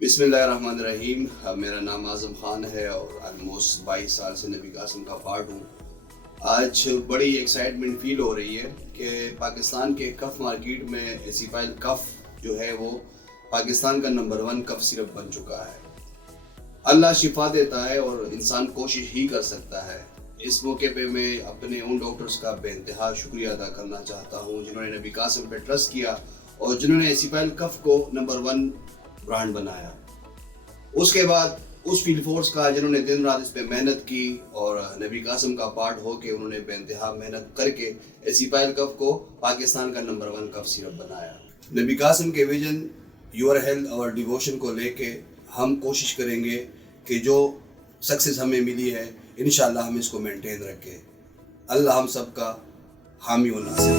बिस्मिल्लाहिर्रहमानिर्रहीम। मेरा नाम आज़म ख़ान है और ऑलमोस्ट 22 साल से नबी कासिम का पार्ट हूँ। आज बड़ी एक्साइटमेंट फील हो रही है कि पाकिस्तान के कफ़ मार्केट में एसीफाइल कफ़ जो है वो पाकिस्तान का नंबर 1 कफ़ सिरप बन चुका है। अल्लाह शिफा देता है और इंसान कोशिश ही कर सकता है। इस मौके पे मैं अपने उन डॉक्टर्स का बेइंतहा शुक्रिया अदा करना चाहता हूँ जिन्होंने नबी कासिम पे ट्रस्ट किया और जिन्होंने एसीफाइल कफ़ को नंबर 1 ब्रांड बनाया। उसके बाद उस फील्ड फोर्स का जिन्होंने दिन रात इस पे मेहनत की और नबी कासिम का पार्ट हो के उन्होंने बेइंतहा मेहनत करके एसीफाइल कफ़ को पाकिस्तान का नंबर 1 कफ़ सिरप बनाया। नबी कासिम के विजन योर हेल्थ और डिवोशन को लेके हम कोशिश करेंगे कि जो सक्सेस हमें मिली है इंशाल्लाह हम इसको मेंटेन रखें। अल्लाह हम सब का हामी व नासिर।